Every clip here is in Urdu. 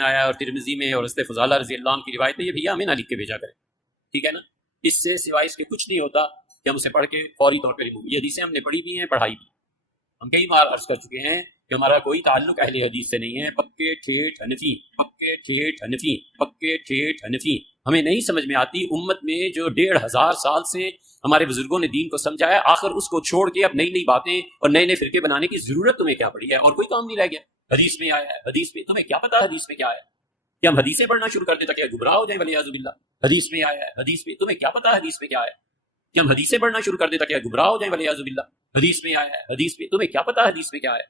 آیا اور ترمذی میں اور حضرت فضالہ رضی اللہ عنہ کی روایت میں یہ بھیا ہمیں نہ لکھ کے بھیجا کرے، ٹھیک ہے نا. اس سے سوائے اس کے کچھ نہیں ہوتا کہ ہم اسے پڑھ کے فوری طور پہ ریموو. یہ حدیثیں ہم نے پڑھی بھی ہیں، پڑھائی بھی. ہم کئی بار عرض کر چکے ہیں کہ ہمارا کوئی تعلق اہل حدیث سے نہیں ہے. پکے ٹھیٹ حنفی، پکے ٹھیٹ حنفی، پکے ٹھیٹ حنفی. ہمیں نہیں سمجھ میں آتی امت میں جو 1500 سال سے ہمارے بزرگوں نے دین کو سمجھایا، آخر اس کو چھوڑ کے اب نئی نئی باتیں اور نئے نئے فرقے بنانے کی ضرورت تمہیں کیا پڑی ہے؟ اور کوئی کام نہیں رہ گیا. حدیث میں آیا ہے، حدیث میں تمہیں کیا پتا حدیث میں کیا ہے؟ کہ ہم حدیثیں پڑھنا شروع کر دیں تاکہ گمراہ ہو جائیں ولیعاذ باللہ. حدیث میں آیا ہے، حدیث میں تمہیں کیا پتا حدیث میں کیا ہے؟ کہ ہم حدیثیں پڑھنا شروع کر دیں تاکہ گمراہ ہو جائیں ولیعاذ باللہ. حدیث میں آیا ہے، حدیث میں تمہیں کیا پتا حدیث میں کیا ہے؟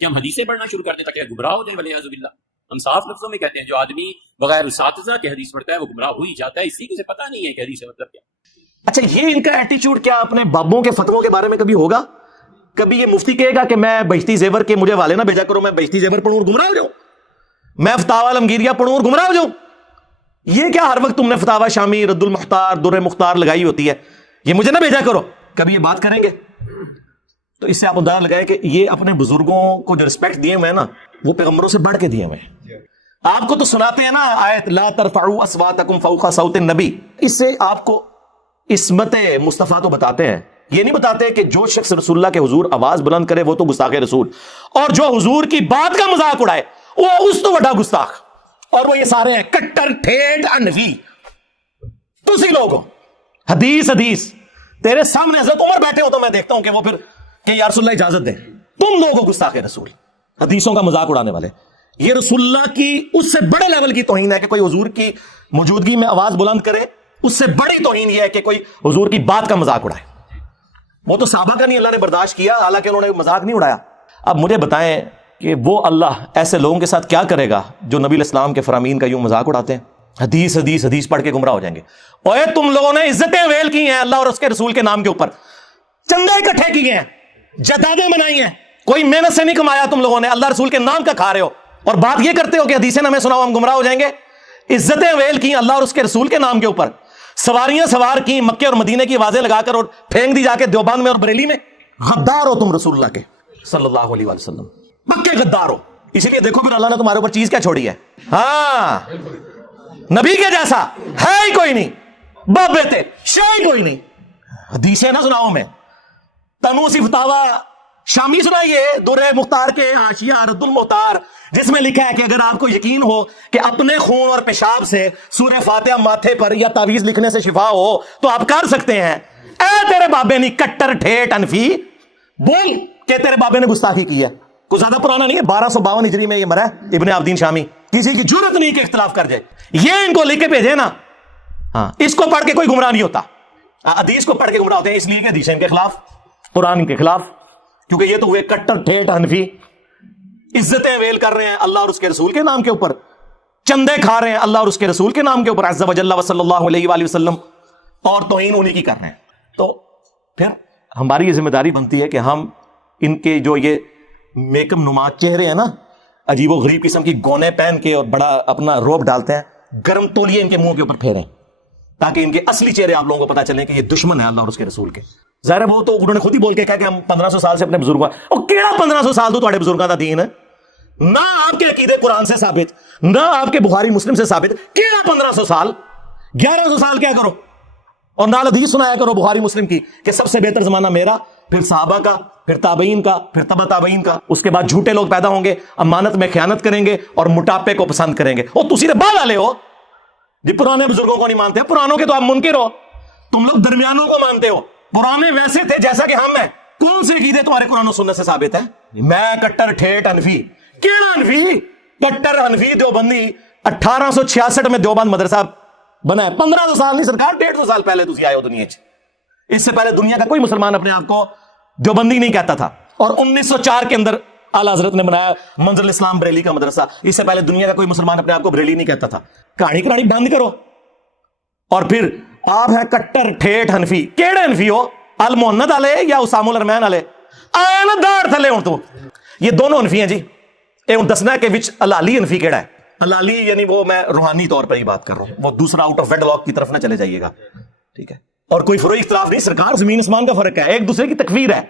کہ ہم حدیثیں پڑھنا شروع کر دیں تاکہ گمراہ ہو جائیں ولیعاذ باللہ. ہم صاف لفظوں میں کہتے ہیں جو آدمی بغیر اساتذہ کے حدیث پڑھتا ہے وہ گمراہ ہو ہی جاتا ہے، اسی کو سے پتہ نہیں ہے کہ حدیث کا مطلب کیا. اچھا، یہ ان کا ایٹیچیوڈ کیا اپنے بابوں کے فتووں کے بارے میں کبھی ہوگا؟ کبھی یہ مفتی کہے گا کہ میں بہشتی زیور کے مجھے والے نہ بھیجا کرو، میں بہشتی زیور پڑھوں اور گمراہ ہو جاؤں، میں فتاوی عالمگیریہ پڑھوں اور گمراہ ہو جاؤں؟ یہ کیا ہر وقت تم نے فتاوی شامی، رد المختار، در مختار لگائی ہوتی ہے، یہ مجھے نہ بھیجا کرو؟ کبھی یہ بات کریں گے؟ تو اس سے آپ اندازہ لگائیں کہ یہ اپنے بزرگوں کو جو رسپیکٹ دیے ہوئے ہیں نا، وہ پیغمبروں سے بڑھ کے دیے ہوئے ہیں. آپ کو تو سناتے ہیں نا آیت لا ترفعوا اصواتکم فوق صوت النبی، اس سے آپ کو عصمت مصطفیٰ تو بتاتے ہیں. یہ نہیں بتاتے کہ جو شخص رسول اللہ کے حضور آواز بلند کرے وہ تو گستاخ رسول، اور جو حضور کی بات کا مذاق اڑائے وہ اس تو بڑا گستاخ. اور وہ یہ سارے ہیں کٹر ٹھیٹ انفی. تسی لوگ حدیث تیرے سامنے حضرت عمر بیٹھے ہو تو میں دیکھتا ہوں کہ وہ پھر کہ یا رسول اللہ اجازت دیں. تم لوگوں گستاخ رسول، حدیثوں کا مذاق اڑانے والے. یہ رسول اللہ کی اس سے بڑے لیول کی توہین ہے کہ کوئی حضور کی موجودگی میں آواز بلند کرے. اس سے بڑی توہین یہ ہے کہ کوئی حضور کی بات کا مذاق اڑائے. وہ تو صحابہ کا نہیں اللہ نے برداشت کیا، حالانکہ انہوں نے مذاق نہیں اڑایا. اب مجھے بتائیں کہ وہ اللہ ایسے لوگوں کے ساتھ کیا کرے گا جو نبی علیہ السلام کے فرامین کا یوں مذاق اڑاتے ہیں؟ حدیث پڑھ کے گمراہ ہو جائیں گے. اوے تم لوگوں نے عزتیں ویل کی ہیں اللہ اور اس کے رسول کے نام کے اوپر، چندے اکٹھے کیے ہیں، جدادیں بنائی ہیں، کوئی محنت سے نہیں کمایا تم لوگوں نے، اللہ رسول کے نام کا کھا رہے ہو، اور بات یہ کرتے ہو کہ حدیثیں ہمیں سناؤ ہم گمراہ ہو جائیں گے. عزتیں ویل کی اللہ اور اس کے رسول کے نام کے اوپر، سواریاں سوار کی مکے اور مدینے کی آوازیں لگا کر اور پھینک دی جا کے دیوبند میں اور بریلی میں. غدار ہو تم رسول اللہ کے صلی اللہ علیہ وسلم، پکے غدار ہو. اسی لیے دیکھو پھر اللہ نے تمہارے اوپر چیز کیا چھوڑی ہے. ہاں، نبی کے جیسا ہے ہی کوئی نہیں، باپ بیٹے شاہی کوئی نہیں. حدیثیں نہ سناؤ میں، تنوسی فتاوی شامی سنائیے، در مختار کے حاشیہ رد المختار، جس میں لکھا ہے کہ اگر آپ کو یقین ہو کہ اپنے خون اور پیشاب سے سورہ فاتحہ ماتھے پر یا تعویذ لکھنے سے شفا ہو تو آپ کر سکتے ہیں. اے تیرے بابے نہیں کٹر ٹھیٹ انفی، بول کہ تیرے بابے نے گستاخی کی ہے. کوئی زیادہ پرانا نہیں ہے، 1252 ہجری میں یہ مرا ہے ابن عابدین شامی. کسی کی جرت نہیں کہ اختلاف کر جائے. یہ ان کو لکھ کے بھیجے نا. ہاں، اس کو پڑھ کے کوئی گمراہ نہیں ہوتا. حدیث کو پڑھ کے گمراہ ہوتے ہیں اس لیے کہ حدیث ان کے خلاف، قرآن کے خلاف، کیونکہ یہ تو ہوئے کٹر ٹھیٹ حنفی. عزتیں ویل کر رہے ہیں اللہ اور اس کے رسول کے نام کے اوپر، چندے کھا رہے ہیں اللہ اور اس کے رسول کے نام کے اوپر عز وجل و صلی اللہ علیہ وآلہ وسلم، اور توہین انہی کی کر رہے ہیں. تو پھر ہماری یہ ذمہ داری بنتی ہے کہ ہم ان کے جو یہ میکم نما چہرے ہیں نا، عجیب و غریب قسم کی گونے پہن کے اور بڑا اپنا روب ڈالتے ہیں، گرم تولیے ان کے منہ کے اوپر پھیریں تاکہ ان کے اصلی چہرے آپ لوگوں کو پتہ چلیں کہ یہ دشمن ہے اللہ اور اس کے رسول کے. ظاہر ہے وہ تو انہوں نے خود ہی بول کے کہا کہ ہم 1500 سال سے اپنے بزرگوں، اور کیڑا 1500 سال تو تھوڑے بزرگوں کا دین ہے، نہ آپ کے عقیدے قرآن سے ثابت، نہ آپ کے بخاری مسلم سے ثابت. کیڑا 1500 سال، 1100 سال کیا کرو، اور نال حدیث سنایا کرو بخاری مسلم کی کہ سب سے بہتر زمانہ میرا، پھر صحابہ کا، پھر تابعین کا، پھر تبع تابعین کا. اس کے بعد جھوٹے لوگ پیدا ہوں گے، امانت میں خیانت کریں گے اور موٹاپے کو پسند کریں گے. اور تسی بعد والے ہو جی پرانے بزرگوں کو نہیں مانتے، پرانوں کے تو آپ منکر ہو. تم لوگ درمیانوں کو مانتے ہو. پرانے ویسے تھے جیسا کہ ہم ہیں. کون سے عقیدے تمہارے قرآن و سنت سے ثابت ہے؟ میں کٹر ٹھیٹ انفی. کیڑا انفی؟ کٹر انفی دیوبندی. 1866 میں دیوبند مدرسہ بنا ہے. 1500 سال نہیں سرکار، 150 سال پہلے تسی آئے ہو دنیا چ. اس سے پہلے دنیا کا کوئی مسلمان اپنے آپ کو دیوبندی نہیں کہتا تھا. اور 1904 کے اندر اعلیٰ حضرت نے بنایا منزل اسلام بریلی کا مدرسہ. اس سے پہلے دنیا کا کوئی مسلمان اپنے آپ کو بریلی نہیں کہتا تھا. کہانی بند کرو. اور پھر آپ ہیں کٹر ٹھیٹ حنفی. کیڑے حنفی ہو؟ المحنت والے یا اسام الرحمن والے؟ آیا نا داڑ تھلے ہوں تو یہ دونوں حنفی ہیں جی. اے ہوں دسنا کہ وچ الالی حنفی کیڑا ہے. الالی یعنی وہ میں روحانی طور پر ہی بات کر رہا ہوں، وہ دوسرا آؤٹ آف ویڈ لاک کی طرف نہ چلے جائیے گا، ٹھیک ہے. اور کوئی فروئی اختلاف نہیں سرکار، زمین اسمان کا فرق ہے، ایک دوسرے کی تکفیر ہے.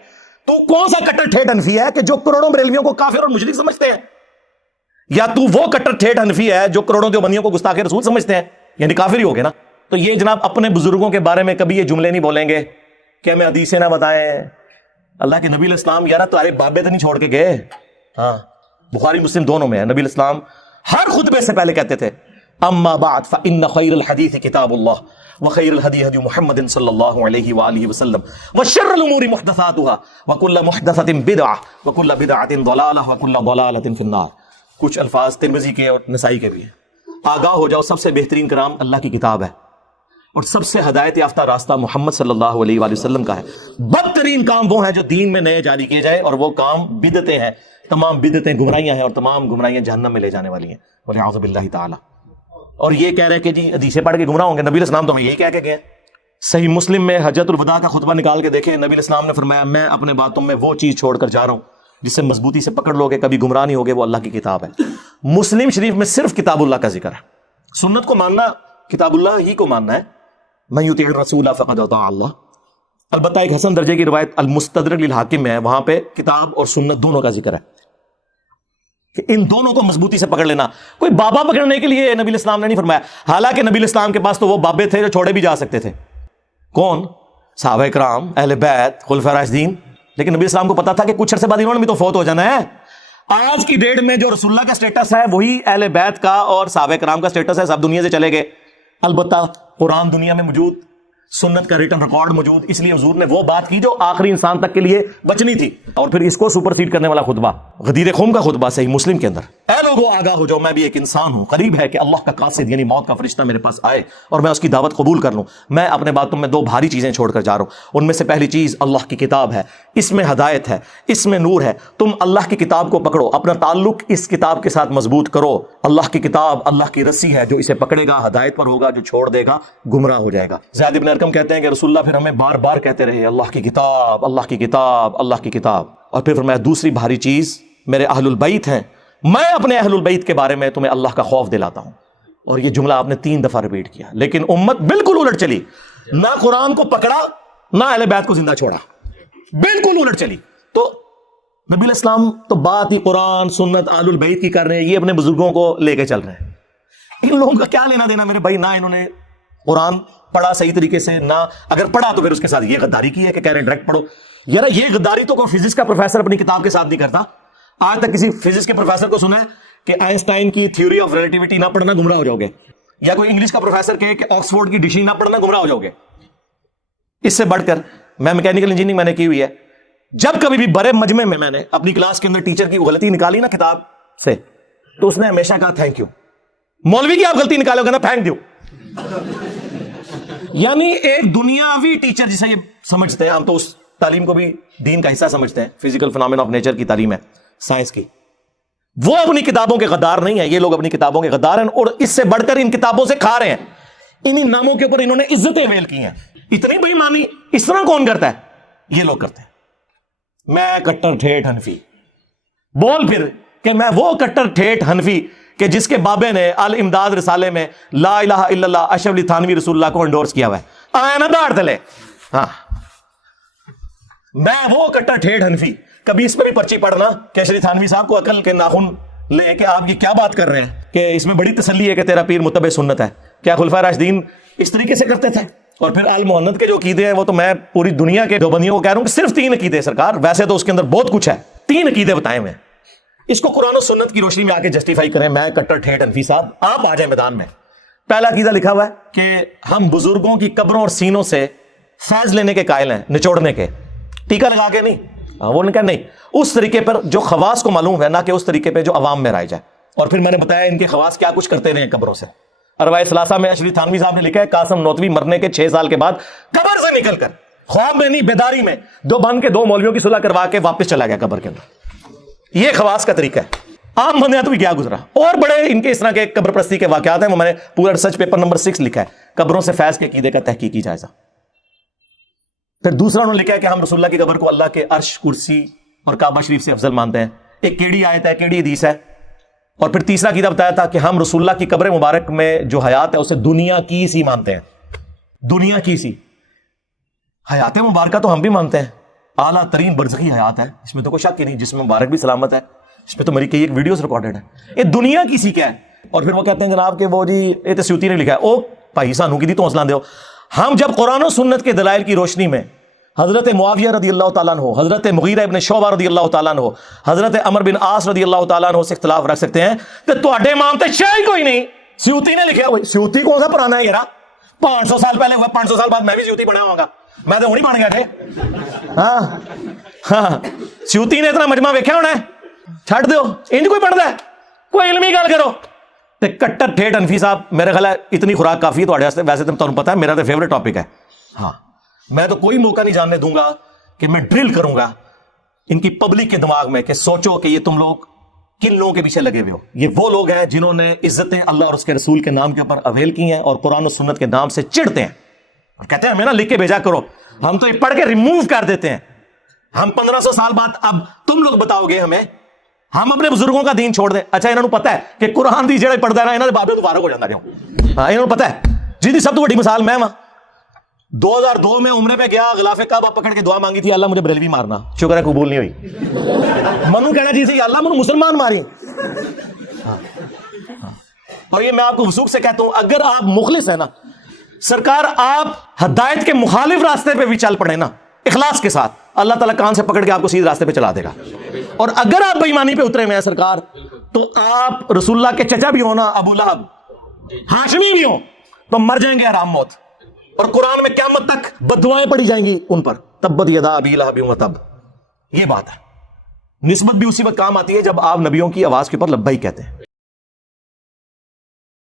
تو کون سا کٹر ٹھیٹ حنفی ہے کہ جو کروڑوں بریلویوں کو کافر اور مشرک سمجھتے ہیں؟ یا تو وہ کٹر ٹھیٹ حنفی ہے جو کروڑوں دیوبندیوں کو گستاخ رسول سمجھتے ہیں، یعنی کافر ہی ہو گئے نا. تو یہ جناب اپنے بزرگوں کے بارے میں کبھی یہ جملے نہیں بولیں گے کہ ہمیں حدیثیں نہ بتائیں. اللہ کے نبی علیہ السلام یار تمہارے بابے تو نہیں چھوڑ کے گئے. ہاں بخاری مسلم دونوں میں ہے. نبی علیہ السلام ہر خطبے سے پہلے کہتے تھے اما بعد فإن خیر الحدیث کتاب اللہ وخیر الہدی ہدی محمد صلی اللہ علیہ وآلہ وسلم وشر الامور محدثاتها وکل محدثۃ بدعہ وکل بدعۃ ضلالہ وکل ضلالۃ فی النار. کچھ الفاظ ترمذی کے اور نسائی کے بھی ہیں. آگاہ ہو جاؤ سب سے بہترین کلام اللہ کی کتاب ہے اور سب سے ہدایت یافتہ راستہ محمد صلی اللہ علیہ وآلہ وسلم کا ہے. بدترین کام وہ ہیں جو دین میں نئے جاری کیے جائے اور وہ کام بدعتیں ہیں. تمام بدعتیں گمراہیاں ہیں اور تمام گمراہیاں جہنم میں لے جانے والی ہیں والعیاذ باللہ تعالی. اور یہ کہہ رہے کہ جی حدیثیں پڑھ کے گمراہ ہوں گے. نبی علیہ السلام تو ہمیں یہی کہہ کے گئے. صحیح مسلم میں حجۃ الوداع کا خطبہ نکال کے دیکھیں. نبی علیہ السلام نے فرمایا میں اپنے باتوں میں وہ چیز چھوڑ کر جا رہا ہوں جس سے مضبوطی سے پکڑ لو گے کبھی گمراہ نہیں ہوگے. وہ اللہ کی کتاب ہے. مسلم شریف میں صرف کتاب اللہ کا ذکر ہے. سنت کو ماننا کتاب اللہ ہی کو ماننا ہے. من یطیع الرسول فقد اطاع اللہ. البتہ ایک حسن درجے کی روایت المستدرک للحاکم میں ہے, وہاں پہ کتاب اور سنت دونوں کا ذکر ہے کہ ان دونوں کو مضبوطی سے پکڑ لینا. کوئی بابا پکڑنے کے لیے نبی الاسلام نے نہیں فرمایا. حالانکہ نبی الاسلام کے پاس تو وہ بابے تھے جو چھوڑے بھی جا سکتے تھے. کون؟ صحابہ کرام, اہل بیت, خلفاء راشدین. لیکن نبی الاسلام کو پتا تھا کہ کچھ عرصے بعد انہوں نے بھی تو فوت ہو جانا ہے. آج کی ڈیٹ میں جو رسول اللہ کا سٹیٹس ہے وہی اہل بیت کا اور صحابہ کرام کا سٹیٹس ہے. سب دنیا سے چلے گئے. البتہ قرآن دنیا میں موجود, سنت کا ریٹن ریکارڈ موجود, اس لیے حضور نے وہ بات کی جو آخری انسان تک کے لیے بچنی تھی. اور پھر اس کو سپر سیڈ کرنے والا خطبہ غدیر خم کا خطبہ صحیح مسلم کے اندر. اے لوگوں آگاہ ہو جاؤ, میں بھی ایک انسان ہوں. قریب ہے کہ اللہ کا قاصد یعنی موت کا فرشتہ میرے پاس آئے اور میں اس کی دعوت قبول کر لوں. میں اپنے باتوں میں دو بھاری چیزیں چھوڑ کر جا رہا ہوں. ان میں سے پہلی چیز اللہ کی کتاب ہے. اس میں ہدایت ہے, اس میں نور ہے. تم اللہ کی کتاب کو پکڑو, اپنا تعلق اس کتاب کے ساتھ مضبوط کرو. اللہ کی کتاب اللہ کی رسی ہے, جو اسے پکڑے گا ہدایت پر ہوگا, جو چھوڑ دے گا گمراہ ہو جائے گا. زید بن ارقم کہتے ہیں کہ رسول اللہ پھر ہمیں بار بار کہتے رہے اللہ کی کتاب, اللہ کی کتاب, اللہ کی کتاب. اور پھر فرمایا دوسری بھاری چیز میرے اہل البیت ہیں, میں اپنے اہل البیت کے بارے میں تمہیں اللہ کا خوف دلاتا ہوں. اور یہ جملہ آپ نے 3 دفعہ ریپیٹ کیا. لیکن امت بالکل الٹ چلی, نہ قرآن کو پکڑا نہ اہل بیت کو زندہ چھوڑا, بالکل الٹ چلی. تو نبی علیہ السلام تو بات ہی قرآن سنت اہل البیت کی کر رہے ہیں, یہ اپنے بزرگوں کو لے کے چل رہے ہیں. ان لوگوں کا کیا لینا دینا میرے بھائی؟ نہ انہوں نے قرآن پڑھا صحیح طریقے سے, نہ اگر پڑھا تو پھر اس کے ساتھ یہ غداری کی ہے کہ کہہ رہے ہیں ڈائریکٹ پڑھو. یار یہ غداری تو کوئی فزکس کا پروفیسر اپنی کتاب کے ساتھ نہیں کرتا. آج تک کسی فزکس کے پروفیسر کو سنا ہے کہ آئنسٹائن کی تھیوری آف ریلیٹیوٹی نہ پڑھنا گمراہ ہو جاؤ گے, یا کوئی انگلش کا پروفیسر کہے کہ آکسفورڈ کی ڈکشنری نہ پڑھنا گمراہ ہو جاؤ گے. اس سے بڑھ کر میں میکینیکل انجینئرنگ میں نے کی ہوئی ہے. جب کبھی بھی بڑے مجمع میں نے اپنی کلاس کے اندر ٹیچر کی غلطی نکالی نا کتاب سے, تو اس نے ہمیشہ کہا تھینک یو. مولوی کی آپ غلطی نکالو گے نا, تھینک یو. یعنی ایک دنیاوی ٹیچر جسے یہ سمجھتے ہیں, ہم تو اس تعلیم کو بھی دین کا حصہ سمجھتے ہیں, فزیکل فنامنا آف نیچر کی تعلیم ہے, سائنس کی. وہ اپنی کتابوں کے غدار نہیں ہے, یہ لوگ اپنی کتابوں کے غدار ہیں اور اس سے بڑھ کر ان کتابوں سے کھا رہے ہیں. انہی ناموں کے اوپر انہوں نے عزتیں ویل کی ہیں. اتنی بے ایمانی اس طرح کون کرتا ہے؟ یہ لوگ کرتے ہیں. میں کٹر ٹھیٹ حنفی, بول پھر کہ میں وہ کٹر ٹھیٹ حنفی کہ جس کے بابے نے الامداد رسالے میں لا الہ الا اللہ اشرف علی تھانوی رسول اللہ کو انڈورس کیا ہوا ہے. آیا نا داڑھ تلے. ہاں میں وہ کٹر ٹھیٹ حنفی. کبھی اس پہ بھی پرچی پڑھنا کہ اشرف تھانوی صاحب کو عقل کے ناخن لے کہ آپ یہ کیا بات کر رہے ہیں کہ اس میں بڑی تسلی ہے کہ تیرا پیر متبع سنت ہے. کیا خلفائے راشدین اس طریقے سے کرتے تھے؟ اور پھر آل محمد کے جو عقیدے ہیں وہ تو میں پوری دنیا کے دیوبندیوں کو کہہ رہا ہوں کہ صرف 3 عقیدے سرکار, ویسے تو اس کے اندر بہت کچھ ہے, 3 عقیدے بتائے ہوئے. اس کو قرآن و سنت کی روشنی میں آ کے جسٹیفائی کریں. میں کٹر ٹھیٹ حنفی صاحب, آپ آ جائیں میدان میں. پہلا عقیدہ لکھا ہوا ہے کہ ہم بزرگوں کی قبروں اور سینوں سے فیض لینے کے قائل ہیں, نچوڑنے کے, ٹیکا لگا کے نہیں. وہ نے کہا نہیں, اس طریقے پر جو خواص کو معلوم ہے, نہ کہ اس طریقے پہ جو عوام میں رائج جائے. اور پھر میں نے بتایا ان کے خواص کیا کچھ کرتے رہے قبروں سے. اربع ثلاثہ میں اشرف تھانوی صاحب نے لکھا ہے قاسم نوتوی مرنے کے 6 سال کے بعد قبر سے نکل کر, خواب میں نہیں بیداری میں, 2 بند کے 2 مولویوں کی صلح کروا کے واپس چلا گیا قبر کے اندر. یہ خواص کا طریقہ ہے. عام بندے تو بھی کیا گزرا. اور بڑے ان کے اس طرح کے قبر پرستی کے واقعات ہیں, وہ میں نے پورا ریسرچ پیپر نمبر 6 لکھا ہے, قبروں سے فیض کے عقیدے کا تحقیقی جائزہ. پھر دوسرا انہوں نے لکھا ہے کہ ہم رسول اللہ کی قبر کو اللہ کے عرش, کرسی اور کعبہ شریف سے افضل مانتے ہیں. ایک کیڑی آیت ہے, کیڑی حدیث ہے. اور پھر تیسرا عقیدہ بتایا تھا کہ ہم رسول اللہ کی قبر مبارک میں جو حیات ہے اسے دنیا کی سی مانتے ہیں. دنیا کی سی حیات مبارکہ تو ہم بھی مانتے ہیں, اعلیٰ ترین برزخی حیات ہے, اس میں تو کوئی شک ہی نہیں. جسم مبارک بھی سلامت ہے, اس پہ تو میری کئی ایک ویڈیوز ریکارڈڈ ہے. یہ دنیا کی سیکھ ہے. اور پھر وہ کہتے ہیں جناب کہ وہ جی یہ تو سیوتی نے لکھا ہے. او بھائی سانو کی دی تو حوصلہ دو. ہم جب قرآن و سنت کے دلائل کی روشنی میں حضرت معاویہ رضی اللہ تعالیٰ عنہ، حضرت مغیرہ ابن شعبہ رضی اللہ تعالیٰ عنہ، حضرت عمر بن عاص رضی اللہ تعالیٰ عنہ سے اختلاف رکھ سکتے ہیں تو تواڈے امام تے شے کوئی نہیں. سیوتی نے لکھا ہوئی. سیوتی کون سا پرانا ہے یار؟ 500 سال پہلے ہوا. 500 سال بعد میں بھی سیوتی بنا ہوں گا. میں تو ہونی بن گیا تھے. ہاں سیوتی نے اتنا مجمع ویکھیا ہونا ہے. چھڈ دیو انج کوئی پڑھدا ہے. کوئی علمی گل کرو. تے کٹر ٹھیٹ انفی صاحب میرے خیال ہے اتنی خوراک کافی ہے تواڈے واسطے. ویسے تو تمہیں پتہ ہے میرا تو فیوریٹ ٹاپک ہے. ہاں میں تو کوئی موقع نہیں جاننے دوں گا کہ میں ڈرل کروں گا ان کی پبلک کے دماغ میں کہ سوچو کہ یہ تم لوگ کن لوگوں کے پیچھے لگے ہوئے ہو. یہ وہ لوگ ہیں جنہوں نے عزتیں اللہ اور اس کے رسول کے نام کے اوپر اویل کی ہیں اور قرآن و سنت کے نام سے چڑھتے ہیں اور کہتے ہیں ہمیں نا لکھ کے بھیجا کرو. ہم تو یہ پڑھ کے ریموو کر دیتے ہیں. ہم 1500 سال بعد اب تم لوگ بتاؤ گے ہمیں ہم اپنے بزرگوں کا دین چھوڑ دیں. اچھا انہوں نے پتا ہے کہ قرآن دی جڑے پڑھتا ہے نا انہوں نے بابے دوبارہ ہو جاتا ہے. ہاں انہوں نے پتا ہے. جی سب تو بڑی مثال میں 2002 میں عمرے پہ گیا, غلاف کعبہ پکڑ کے دعا مانگی تھی, اللہ مجھے بریلوی مارنا, شکر ہے قبول نہیں ہوئی. منو کہنا چاہیے یا اللہ منو مسلمان ماری. اور یہ میں آپ کو وثوق سے کہتا ہوں اگر آپ مخلص ہیں نا سرکار, آپ ہدایت کے مخالف راستے پہ بھی چل پڑے نا اخلاص کے ساتھ, اللہ تعالیٰ کان سے پکڑ کے آپ کو سیدھے راستے پہ چلا دے گا. اور اگر آپ بے ایمانی پہ اترے ہوئے ہیں سرکار تو آپ رسول اللہ کے چچا بھی ہو نا, ابو لہب ہاشمی بھی ہو, تو مر جائیں گے آرام موت. اور قرآن میں قیامت تک بددعائیں پڑی جائیں گی ان پر, تبت یدا ابی لہب وتب. یہ بات ہے. نسبت بھی اسی وقت کام آتی ہے جب آپ نبیوں کی آواز کے اوپر لبیک کہتے ہیں.